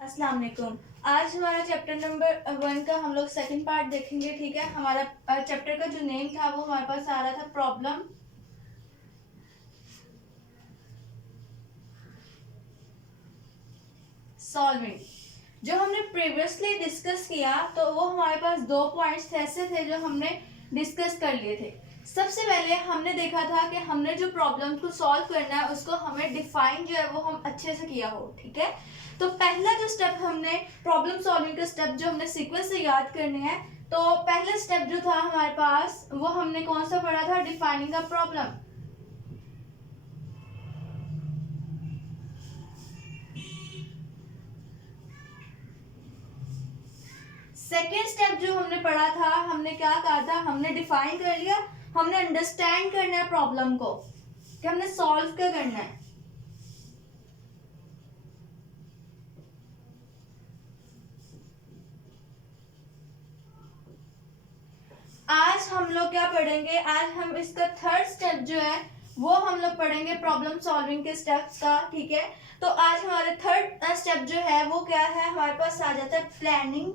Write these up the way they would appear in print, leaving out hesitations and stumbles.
अस्सलाम वालेकुम। आज हमारा चैप्टर नंबर 1 का हम लोग सेकंड पार्ट देखेंगे। ठीक है, हमारा चैप्टर का जो नेम था वो हमारे पास आ रहा था प्रॉब्लम सॉल्विंग। जो हमने प्रीवियसली डिस्कस किया तो वो हमारे पास 2 पॉइंट्स ऐसे थे जो हमने डिस्कस कर लिए थे। सबसे पहले हमने देखा था कि हमने जो प्रॉब्लम को सॉल्व करना है उसको हमें डिफाइन जो है वो हम अच्छे से किया हो। ठीक है, तो पहला जो स्टेप हमने प्रॉब्लम सॉल्विंग का स्टेप जो हमने सीक्वेंस से याद करने हैं, तो पहला स्टेप जो था हमारे पास वो हमने कौन सा पढ़ा था? Defining a problem. Second step जो हमने पढ़ा था, हमने क्या कहा था? हमने डिफाइन कर लिया, हमने अंडरस्टैंड करना है प्रॉब्लम को कि हमने सॉल्व क्या करना है। आज हम लोग क्या पढ़ेंगे? आज हम इसका थर्ड स्टेप जो है वो हम लोग पढ़ेंगे प्रॉब्लम सॉल्विंग के स्टेप्स का। ठीक है, तो आज हमारे थर्ड स्टेप जो है वो क्या है? हमारे पास आ जाता है प्लानिंग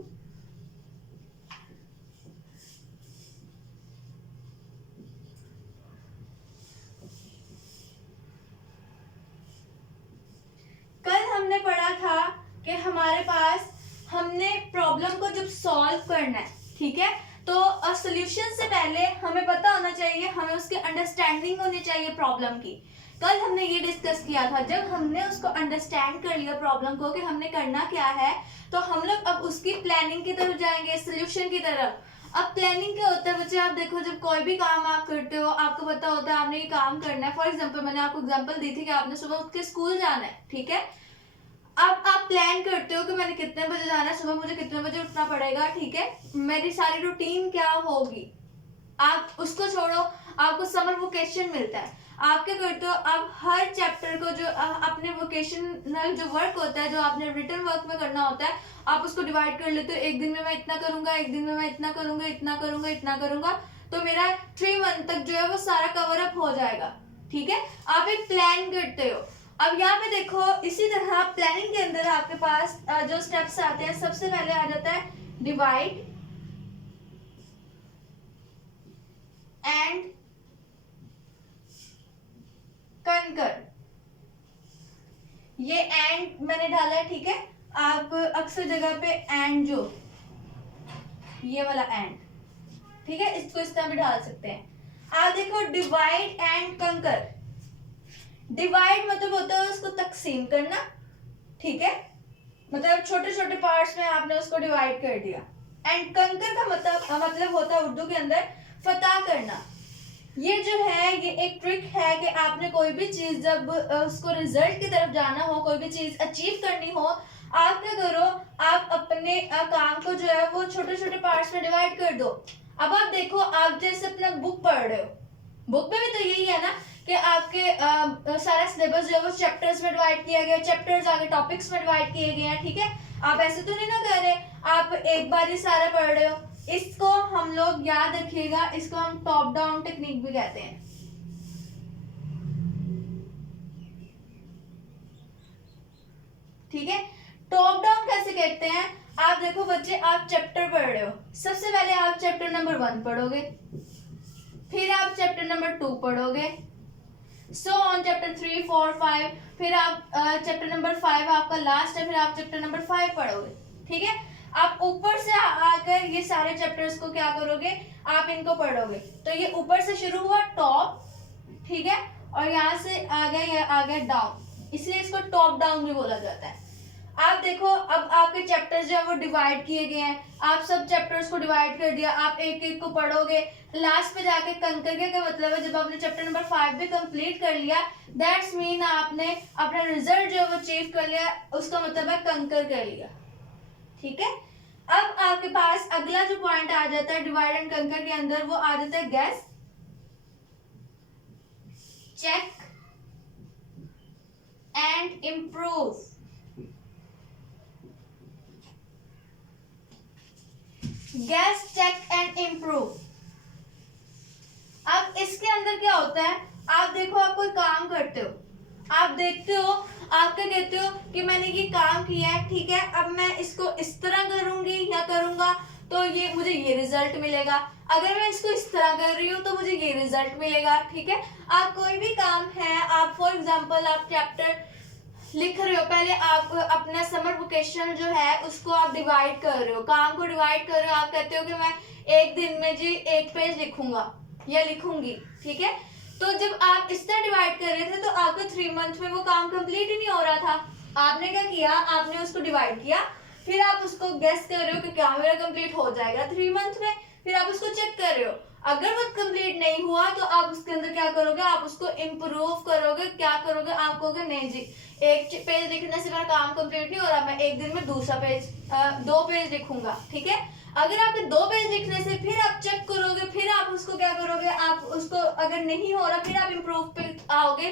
कल हमने पढ़ा था कि हमारे पास हमने प्रॉब्लम को जब सॉल्व करना है, ठीक है, तो सॉल्यूशन से पहले हमें पता होना चाहिए, हमें उसकी अंडरस्टैंडिंग होनी चाहिए प्रॉब्लम की। कल हमने ये डिस्कस किया था, जब हमने उसको अंडरस्टैंड कर लिया प्रॉब्लम को कि हमने करना क्या है, तो हम लोग अब उसकी प्लानिंग की तरफ जाएंगे, सॉल्यूशन की तरफ। अब प्लानिंग क्या होता है बच्चे? आप देखो, जब कोई भी काम आप करते हो, आपको पता होता है आपने ये काम करना है। फॉर एग्जांपल मैंने आपको एग्जांपल दी थी कि आपने सुबह उठ के स्कूल जाना है। ठीक है, अब आप प्लान करते हो कि मैंने कितने बजे जाना है, सुबह मुझे कितने बजे उठना पड़ेगा। ठीक है, मेरी सारी रूटीन क्या होगी। आप उसको छोड़ो, आपको समर वोकेशन मिलता है, आप क्या करते हो? आप हर चैप्टर को जो अपने वोकेशनल जो वर्क होता है, जो आपने रिटर्न वर्क में करना होता है, आप उसको डिवाइड कर लेते हो। एक दिन में मैं इतना करूंगा, एक दिन में मैं इतना करूंगा, इतना करूंगा, इतना करूंगा, तो मेरा 3 मंथ तक जो है वो सारा कवर अप हो जाएगा। ठीक है, आप एक प्लान करते हो। अब यहाँ पे देखो, इसी तरह प्लानिंग के अंदर आपके पास जो स्टेप्स आते हैं, सबसे पहले आ जाता है डिवाइड एंड कनकर। ये एंड मैंने डाला है। ठीक है, आप अक्सर जगह पे एंड जो ये वाला एंड, ठीक है, इसको इस तरह भी डाल सकते हैं। आप देखो डिवाइड एंड कंकर। डिवाइड मतलब होता है उसको तकसीम करना। ठीक है, मतलब छोटे छोटे पार्ट्स में आपने उसको डिवाइड कर दिया। एंड कंकर का मतलब होता है उर्दू के अंदर फतह करना। ये जो है ये एक ट्रिक है कि आपने कोई भी चीज जब उसको रिजल्ट की तरफ जाना हो, कोई भी चीज अचीव करनी हो, आप क्या करो? आप अपने काम को जो है वो छोटे छोटे पार्ट्स में डिवाइड कर दो। अब आप देखो, आप जैसे अपना बुक पढ़ रहे हो, बुक में भी तो यही है ना कि आपके सारा सिलेबस जो है वो चैप्टर्स में डिवाइड किया गया, चैप्टर्स आगे टॉपिक्स में डिवाइड किए गए हैं। ठीक है, आप ऐसे तो नहीं ना कर रहे, आप एक बार ही सारा पढ़ रहे हो। इसको हम लोग याद रखिएगा, इसको हम टॉप डाउन टेक्निक भी कहते हैं। ठीक है, टॉप डाउन कैसे कहते हैं? आप देखो बच्चे, आप चैप्टर पढ़ रहे हो, सबसे पहले आप चैप्टर नंबर 1 पढ़ोगे, फिर आप चैप्टर नंबर 2 पढ़ोगे, सो ऑन चैप्टर 3, 4, 5, फिर आप चैप्टर नंबर 5 आपका लास्ट है, फिर आप चैप्टर नंबर 5 पढ़ोगे। ठीक है, आप ऊपर से आकर ये सारे चैप्टर्स को क्या करोगे? आप इनको पढ़ोगे। तो ये ऊपर से शुरू हुआ टॉप, ठीक है, और यहाँ से आ गया, ये आ गया डाउन, इसलिए इसको टॉप डाउन भी बोला जाता है। आप देखो, अब आपके चैप्टर्स जो है वो डिवाइड किए गए हैं, आप सब चैप्टर्स को डिवाइड कर दिया, आप एक एक को पढ़ोगे, लास्ट पे जाके कंकर का मतलब है जब आपने चैप्टर नंबर 5 भी कंप्लीट कर लिया, दैट्स मीन आपने अपना रिजल्ट जो है वो अचीव कर लिया, उसका मतलब है कंकर कर लिया। ठीक है, अब आपके पास अगला जो पॉइंट आ जाता है डिवाइड एंड कंकर के अंदर, वो आ जाता है guess, check and improve. Guess, check and improve. अब इसके अंदर क्या होता है? आप देखो, आप कोई काम करते हो, आप देखते हो, आप क्या कहते हो कि मैंने ये काम किया है, ठीक है, अब मैं इसको इस तरह करूंगी या करूंगा तो ये मुझे ये रिजल्ट मिलेगा, अगर मैं इसको इस तरह कर रही हूँ तो मुझे ये रिजल्ट मिलेगा, ठीक है। आप कोई भी काम है, आप फॉर एग्जांपल आप चैप्टर लिख रहे हो, पहले आप अपना समर वेकेशन जो है उसको आप डिवाइड कर रहे हो, काम को डिवाइड कर रहे हो, आप कहते हो कि मैं एक दिन में जी 1 पेज लिखूंगा या लिखूंगी, ठीक है। तो जब आप इस तरह डिवाइड कर रहे थे तो आपको 3 मंथ में वो काम कंप्लीट ही नहीं हो रहा था। आपने क्या किया, आपने उसको डिवाइड किया, फिर आप उसको गेस कर रहे हो कि क्या मेरा कंप्लीट हो जाएगा 3 मंथ में, फिर आप उसको चेक कर रहे हो, अगर वो कंप्लीट नहीं हुआ तो आप उसके अंदर क्या करोगे, आप उसको इम्प्रूव करोगे, क्या करोगे, आप कहोगे नहीं जी 1 पेज लिखने से मेरा काम कंप्लीट नहीं हो रहा, मैं एक दिन में दूसरा पेज 2 पेज लिखूंगा, ठीक है। अगर आपके 2 पेज लिखने से फिर आप चेक करोगे, फिर आप उसको क्या करोगे, आप उसको अगर नहीं हो रहा फिर आप इम्प्रूव पे आओगे।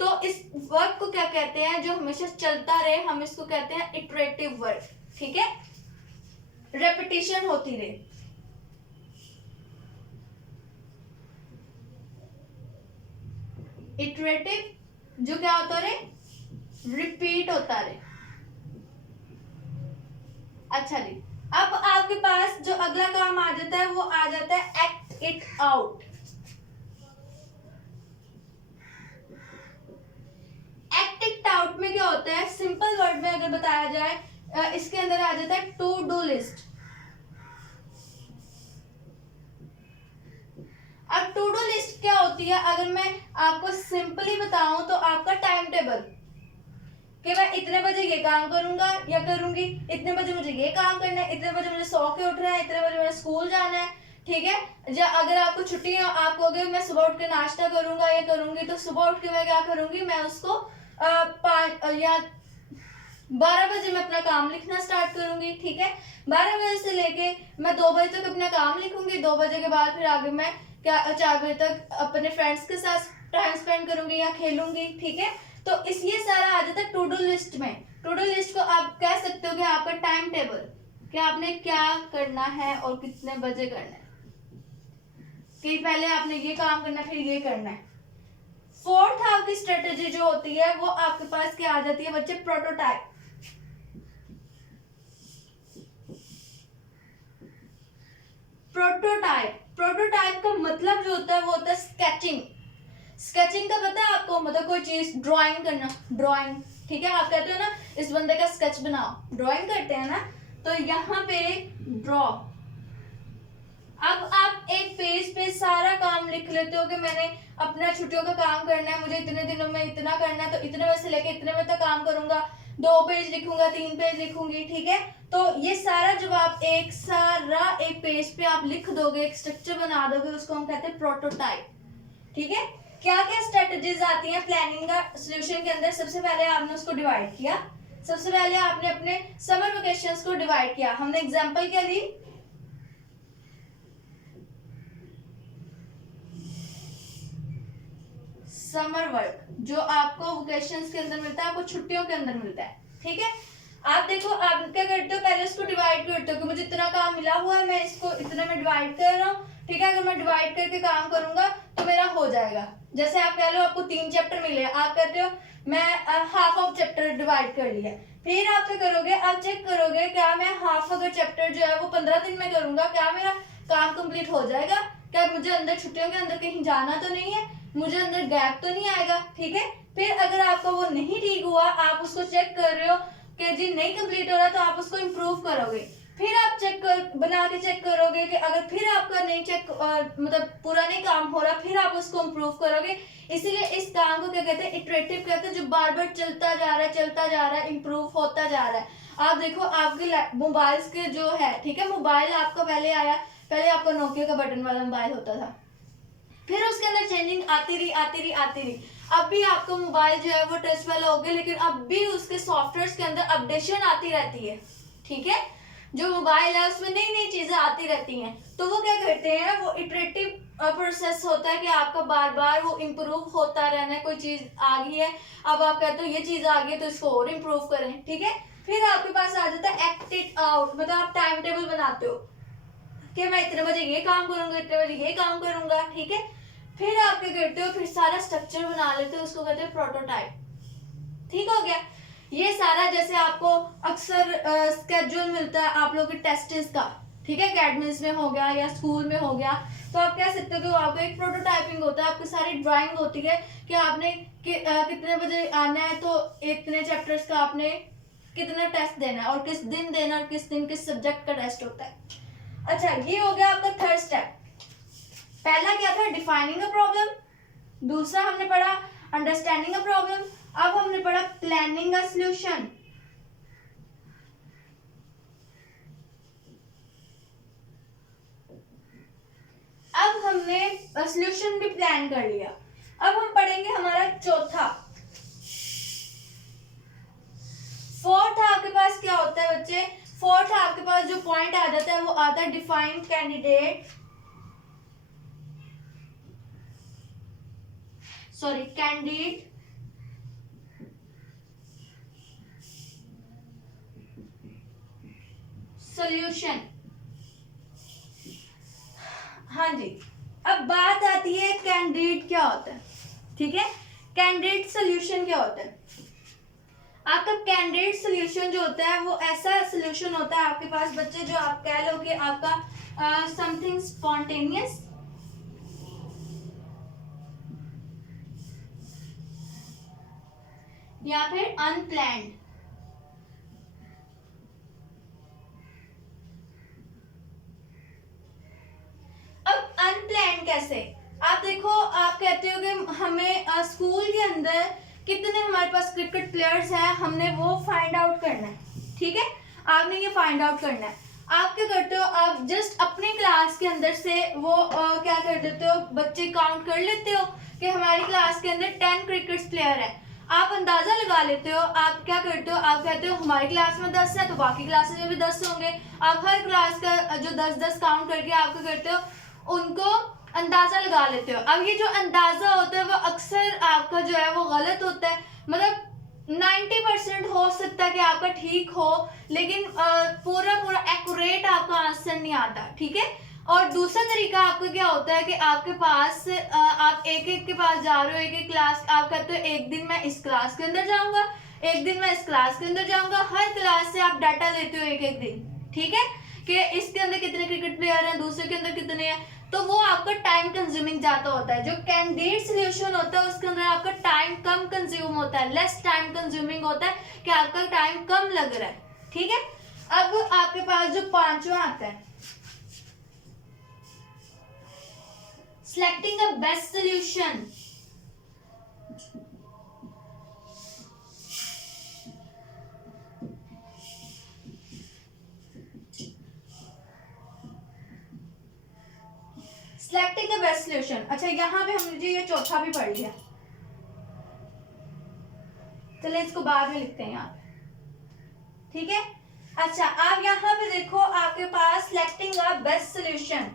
तो इस वर्क को क्या कहते हैं, जो हमेशा चलता रहे, हम इसको कहते हैं इटरेटिव वर्क, ठीक है, रेपिटेशन होती रहे। इटरेटिव जो क्या होता रहे, रिपीट होता रहे। अच्छा जी, अब आपके पास जो अगला काम आ जाता है वो आ जाता है act it out. Act it out में क्या होता है, सिंपल वर्ड में अगर बताया जाए, इसके अंदर आ जाता है टू डू लिस्ट। अब टू डू लिस्ट क्या होती है, अगर मैं आपको सिंपली बताऊं तो आपका टाइम टेबल, कि मैं इतने बजे ये काम करूंगा या करूंगी, इतने बजे मुझे ये काम करना है, इतने बजे मुझे सो के उठना है, इतने बजे मुझे स्कूल जाना है, ठीक है। या अगर आपको छुट्टी है, आप कहोगे मैं सुबह उठ के नाश्ता करूंगा या करूंगी, तो सुबह उठ के मैं क्या करूंगी, मैं उसको 5 या 12 बजे मैं अपना काम लिखना स्टार्ट करूंगी, ठीक है। 12 बजे से लेके मैं 2 बजे तक अपना काम लिखूंगी, 2 बजे के बाद फिर आगे मैं क्या 4 बजे तक अपने फ्रेंड्स के साथ टाइम स्पेंड करूंगी या खेलूंगी, ठीक है। तो इस ये सारा आ जाता है टू डू लिस्ट में। टू डू लिस्ट को आप कह सकते हो कि आपका टाइम टेबल, कि आपने क्या करना है और कितने बजे करना है, कि पहले आपने ये काम करना फिर ये करना है। फोर्थ आपकी स्ट्रेटेजी जो होती है वो आपके पास क्या आ जाती है बच्चे, प्रोटोटाइप। प्रोटोटाइप का मतलब जो होता है वो होता है स्केचिंग। स्केचिंग का पता है आपको, मतलब कोई चीज ड्राइंग करना, ड्राइंग, ठीक है। आप कहते हो ना इस बंदे का स्केच बनाओ, ड्राइंग करते हैं ना, तो यहाँ पे ड्रॉ। अब आप एक पेज पे सारा काम लिख लेते हो कि मैंने अपना छुट्टियों का काम करना है, मुझे इतने दिनों में इतना करना है, तो इतने बजे से लेके इतने बजे तक काम करूंगा, 2 पेज लिखूंगा, 3 पेज लिखूंगी, ठीक है। तो ये सारा जब आप एक सारा एक पेज पे आप लिख दोगे, एक स्ट्रक्चर बना दोगे, उसको हम कहते हैं प्रोटोटाइप, ठीक है। क्या क्या स्ट्रेटजीज आती हैं प्लानिंग का सोल्यूशन के अंदर, सबसे पहले आपने उसको डिवाइड किया, सबसे पहले आपने अपने समर वेकेशंस को डिवाइड किया। हमने एग्जांपल क्या ली, समर वर्क जो आपको वेकेशंस के अंदर मिलता है, आपको छुट्टियों के अंदर मिलता है, ठीक है। आप देखो आप क्या करते हो, पहले उसको डिवाइड करते हो कि मुझे इतना काम मिला हुआ है, मैं इसको इतना में डिवाइड कर रहा हूँ, ठीक है। अगर मैं डिवाइड करके काम करूंगा तो मेरा हो जाएगा। जैसे आप कह लो आपको 3 चैप्टर मिले, आप कहते हो मैं हाफ ऑफ चैप्टर डिवाइड कर लिया, फिर आप क्या करोगे, आप चेक करोगे क्या मैं हाफ अगर चैप्टर जो है वो 15 दिन में करूंगा, क्या मेरा काम कंप्लीट हो जाएगा, क्या मुझे अंदर छुट्टियों के अंदर कहीं जाना तो नहीं है, मुझे अंदर गैप तो नहीं आएगा, ठीक है। फिर अगर आपका वो नहीं ठीक हुआ, आप उसको चेक कर रहे हो कि जी नहीं कंप्लीट हो रहा, तो आप उसको इम्प्रूव करोगे, फिर आप चेक कर बना के चेक करोगे कि अगर फिर आपका नहीं चेक मतलब पूरा नहीं काम हो रहा, फिर आप उसको इम्प्रूव करोगे। इसीलिए इस काम को क्या कहते हैं, इटरेटिव कहते हैं, जो बार बार चलता जा रहा है, इम्प्रूव होता जा रहा है। आप देखो आपके मोबाइल्स के जो है, ठीक है, मोबाइल आपका पहले आया, पहले आपका नोकिया का बटन वाला मोबाइल होता था, फिर उसके अंदर चेंजिंग आती रही। अब भी आपका मोबाइल जो है वो टच वाला हो गया, लेकिन अब भी उसके सॉफ्टवेयर के अंदर अपडेशन आती रहती है, ठीक है। जो मोबाइल है उसमें नई नई चीजें आती रहती हैं, तो वो क्या करते हैं, वो इटरेटिव प्रोसेस होता है कि आपका बार बार वो इम्प्रूव होता रहना है। कोई चीज आ गई है, अब आप कहते हो ये चीज आ गई है तो इसको और इम्प्रूव करें, ठीक है। फिर आपके पास आ जाता है एक्ट इट आउट, मतलब आप टाइम टेबल बनाते हो कि मैं इतने बजे ये काम करूंगा, इतने बजे ये काम करूंगा, ठीक है। फिर आप क्या करते हो, फिर सारा स्ट्रक्चर बना लेते हो, उसको कहते हैं प्रोटोटाइप। ठीक हो गया। ये सारा जैसे आपको अक्सर स्केड्यूल मिलता है आप लोग के टेस्ट्स का, ठीक है, एकेडमीज में हो गया या स्कूल में हो गया, तो आप कह सकते हो कि वो आपको एक प्रोटोटाइपिंग होता है, आपकी सारी ड्राइंग होती है कि आपने कितने बजे आना है, तो इतने चैप्टर्स का आपने कितना टेस्ट देना है और किस दिन देना और किस दिन किस सब्जेक्ट का टेस्ट होता है। अच्छा, ये हो गया आपका थर्ड स्टेप। पहला क्या था, डिफाइनिंग अ प्रॉब्लम, दूसरा हमने पढ़ा अंडरस्टैंडिंग अ प्रॉब्लम, अब हमने पढ़ा प्लानिंग अ सॉल्यूशन। अब हमने सॉल्यूशन भी प्लान कर लिया। अब हम पढ़ेंगे हमारा चौथा। फोर्थ आपके पास क्या होता है बच्चे, फोर्थ आपके पास जो पॉइंट आ जाता है वो आता है define candidate, sorry candidate solution. हाँ जी, अब बात आती है कैंडिडेट क्या होता है, ठीक है, कैंडिडेट सॉल्यूशन क्या होता है। आपका कैंडिडेट सॉल्यूशन जो होता है वो ऐसा सॉल्यूशन होता है आपके पास बच्चे, जो आप कह लो कि आपका समथिंग स्पॉन्टेनियस या फिर अनप्लैन्ड। अब अनप्लैन्ड कैसे, आप देखो, आप कहते हो कि हमें स्कूल के अंदर कितने हमारे पास क्रिकेट प्लेयर्स हैं, हमने वो फाइंड आउट करना है, ठीक है, आपने ये फाइंड आउट करना है। आप क्या करते हो, आप जस्ट अपने क्लास के अंदर से वो क्या कर देते हो, बच्चे काउंट कर लेते हो कि हमारी क्लास के अंदर 10 क्रिकेट प्लेयर है, आप अंदाजा लगा लेते हो। आप क्या करते हो, आप कहते हो हमारी क्लास में 10 है तो बाकी क्लासेस में भी 10 होंगे। आप हर क्लास का जो 10-10 काउंट करके आप क्या करते हो, उनको अंदाजा लगा लेते हो। अब ये जो अंदाजा होता है वो अक्सर आपका जो है वो गलत होता है, मतलब 90% हो सकता है कि आपका ठीक हो, लेकिन पूरा एक्यूरेट आपका आंसर नहीं आता, ठीक है। और दूसरा तरीका आपका क्या होता है कि आपके पास आप एक एक के पास जा रहे हो, एक एक क्लास, आप कहते हो एक दिन मैं इस क्लास के अंदर जाऊंगा, एक दिन मैं इस क्लास के अंदर जाऊंगा, हर क्लास से आप डाटा लेते हो एक एक दिन, ठीक है, कि इसके अंदर कितने क्रिकेट प्लेयर हैं, दूसरे के अंदर कितने हैं, तो वो आपका टाइम कंज्यूमिंग ज्यादा होता है। जो कैंडिडेट सॉल्यूशन होता है उसके अंदर आपका टाइम कम कंज्यूम होता है, लेस टाइम कंज्यूमिंग होता है कि आपका टाइम कम लग रहा है, ठीक है। अब आपके पास जो पांचवा आता है, selecting the best solution. Selecting the best solution. अच्छा, यहाँ पे हमने ये चौथा भी पढ़ लिया, चलिए इसको बाद में लिखते हैं यहाँ, ठीक है। अच्छा, आप यहाँ पे देखो आपके पास सिलेक्टिंग द बेस्ट सॉल्यूशन।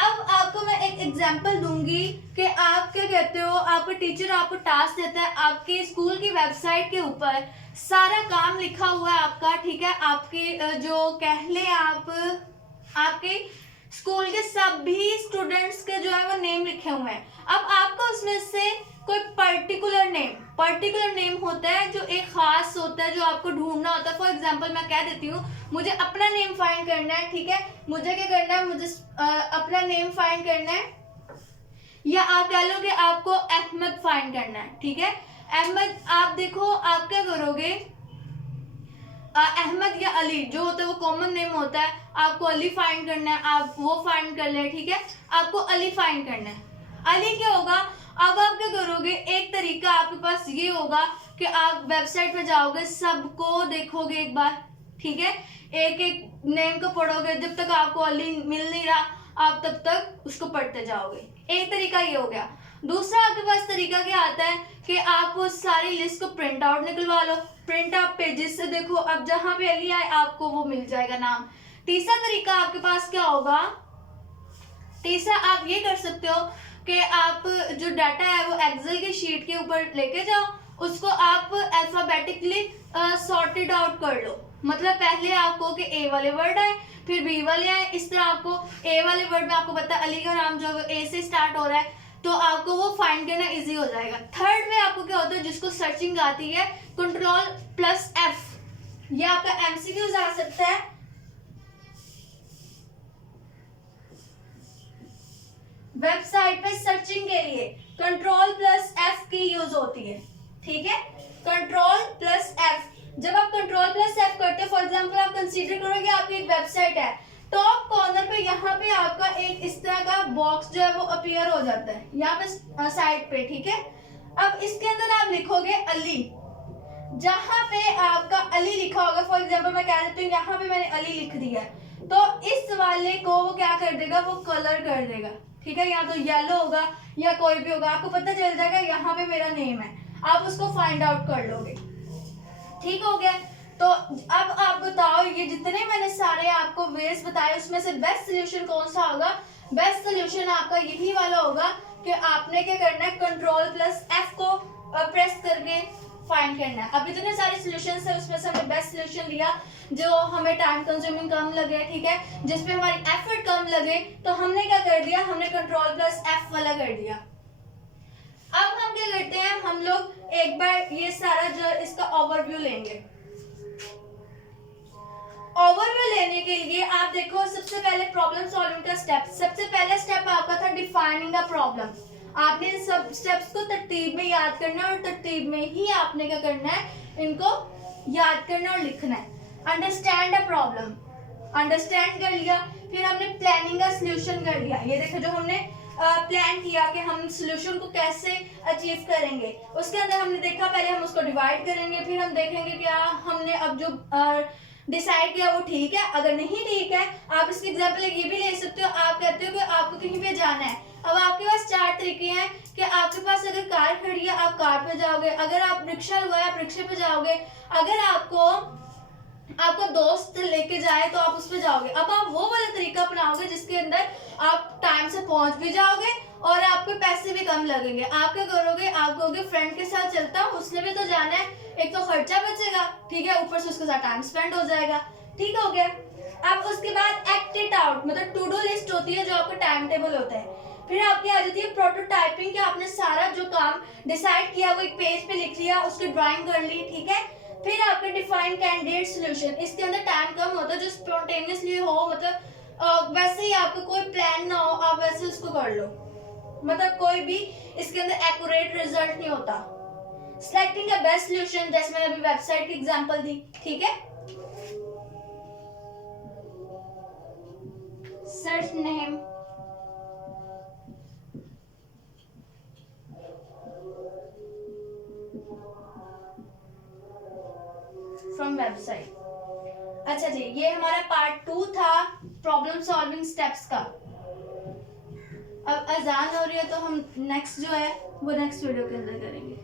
अब आपको मैं एक एग्जांपल दूंगी कि आप क्या कहते हो, आपका टीचर आपको टास्क देता है, आपके स्कूल की वेबसाइट के ऊपर सारा काम लिखा हुआ है आपका, ठीक है, आपके जो कह ले आप आपके स्कूल के सभी स्टूडेंट्स के जो है वो नेम लिखे हुए हैं। अब आपको उसमें से कोई पर्टिकुलर नेम होता है जो एक खास होता है, जो आपको ढूंढना होता है। फॉर एग्जांपल मैं कह देती हूँ, मुझे अपना नेम फाइंड करना है, ठीक है, मुझे क्या करना है, मुझे अपना नेम फाइंड करना है, या आप कह लो कि आपको अहमद फाइंड करना है, ठीक है, अहमद। आप देखो आप क्या करोगे, अहमद या अली जो होता है वो कॉमन नेम होता है, आपको अली फाइंड करना है, आप वो फाइंड कर ले, ठीक है, आपको अली फाइंड करना है। अली क्या होगा, अब आप क्या करोगे, एक तरीका आपके पास ये होगा कि आप वेबसाइट पे जाओगे, सबको देखोगे एक बार, ठीक है, एक एक नेम को पढ़ोगे, जब तक आपको अली मिल नहीं रहा आप तब तक उसको पढ़ते जाओगे। एक तरीका ये हो गया। दूसरा आपके पास तरीका क्या आता है कि आप वो सारी लिस्ट को प्रिंट आउट निकलवा लो, प्रिंट आउट पेजेस से देखो, अब जहां पे अली आए आपको वो मिल जाएगा नाम। तीसरा तरीका आपके पास क्या होगा, तीसरा आप ये कर सकते हो कि आप जो डाटा है वो एक्सेल की शीट के ऊपर लेके जाओ, उसको आप अल्फाबेटिकली सॉर्टेड आउट कर लो। मतलब पहले आपको कि ए वाले वर्ड आए, फिर बी वाले आए, इस तरह आपको ए वाले वर्ड में आपको पता है अली का नाम जो ए से स्टार्ट हो रहा है, तो आपको वो फाइंड करना इजी हो जाएगा। थर्ड में आपको क्या होता है, जिसको सर्चिंग आती है, Ctrl+F, ये आपका एमसीक्यूज आ सकता है। वेबसाइट पे सर्चिंग के लिए Ctrl+F की यूज होती है, ठीक है, Ctrl+F। जब आप Ctrl+F करते हो, फॉर एग्जांपल आप कंसीडर करो कि आपकी एक वेबसाइट है, टॉप कॉर्नर पे यहाँ पे आपका एक इस तरह का बॉक्स जो है वो अपीयर हो जाता है यहाँ पे साइड पे, ठीक है। अब इसके अंदर आप लिखोगे अली, जहां पे आपका अली लिखा होगा, फॉर एग्जांपल मैं कह देती हूँ यहाँ पे मैंने अली लिख दिया है, तो इस वाले को वो क्या कर देगा, वो कलर कर देगा, ठीक है, या तो येलो होगा या कोई भी होगा, आपको पता चल जाएगा यहाँ पे मेरा नेम है, आप उसको फाइंड आउट कर लोगे, ठीक हो गया। तो अब आप बताओ, ये जितने मैंने सारे आपको वेज बताए उसमें से बेस्ट सोल्यूशन कौन सा होगा? बेस्ट सोल्यूशन आपका यही वाला होगा कि आपने क्या करना है, Ctrl+F को प्रेस करके फाइंड करना है। अब इतने सारे सॉल्यूशंस है, उसमें से हमने बेस्ट सोल्यूशन लिया जो हमें टाइम कंज्यूमिंग कम लगे, ठीक है, जिसमें हमारी एफर्ट कम लगे, तो हमने क्या कर दिया, हमने Ctrl+F वाला कर दिया। अब हम क्या करते हैं, हम लोग एक बार ये सारा जो इसका ओवरव्यू लेंगे। ओवरव्यू लेने के लिए आप देखो, सबसे पहले प्रॉब्लम सॉल्विंग का स्टेप, सबसे पहला स्टेप आपका था डिफाइनिंग द प्रॉब्लम। आपने इन सब स्टेप्स को तरतीब में याद करना है और तरतीब में ही आपने क्या करना है, इनको याद करना और लिखना है। अंडरस्टैंड अ प्रॉब्लम, अंडरस्टैंड कर लिया, फिर हमने प्लानिंग का सॉल्यूशन कर लिया। ये देखो जो हमने प्लान किया कि हम सॉल्यूशन को कैसे अचीव करेंगे, उसके अंदर हमने देखा पहले हम उसको डिवाइड करेंगे, फिर हम देखेंगे क्या हमने अब जो डिसाइड किया वो ठीक है, अगर नहीं ठीक है, आप इसकी एग्जांपल ये भी ले सकते हो। आप कहते हो कि आपको कहीं पे जाना है, अब आपके पास 4 तरीके हैं कि आपके पास अगर कार खड़ी है आप कार पे जाओगे, अगर आप रिक्शा लगाए आप रिक्शे पे जाओगे, अगर आपको दोस्त लेके जाए तो आप उस पे जाओगे। अब आप वो वाला तरीका अपनाओगे जिसके अंदर आप टाइम से पहुंच भी जाओगे और आपके पैसे भी कम लगेंगे। आप क्या करोगे, आप कहोगे फ्रेंड के साथ चलता हूँ, उसने भी तो जाना है, एक तो खर्चा बचेगा, ठीक है, ऊपर से उसके साथ टाइम स्पेंड हो जाएगा, ठीक हो गया। अब उसके बाद एक्ट इट आउट, मतलब टू डू लिस्ट होती है जो आपका टाइम टेबल होता है। फिर आपकी आ जाती है प्रोटोटाइपिंग, कि आपने सारा जो काम डिसाइड किया वो एक पेज पे लिख लिया, उसकी ड्राइंग कर ली, ठीक है। फिर आपका डिफाइन कैंडिडेट सॉल्यूशन, इसके अंदर टाइम कम होता है, जो स्पॉन्टेनियसली हो, मतलब वैसे ही आपको कोई प्लान ना हो, आप वैसे उसको कर लो, मतलब कोई भी इसके अंदर एक्यूरेट रिजल्ट नहीं होता। सिलेक्टिंग अ बेस्ट सॉल्यूशन, जैसे मैंने अभी वेबसाइट की एग्जांपल दी, ठीक है। Search name, from website. अच्छा जी, ये हमारा पार्ट 2 था प्रॉब्लम सॉल्विंग स्टेप्स का। अब अजान हो रही है तो हम नेक्स्ट जो है वो नेक्स्ट वीडियो के अंदर करेंगे।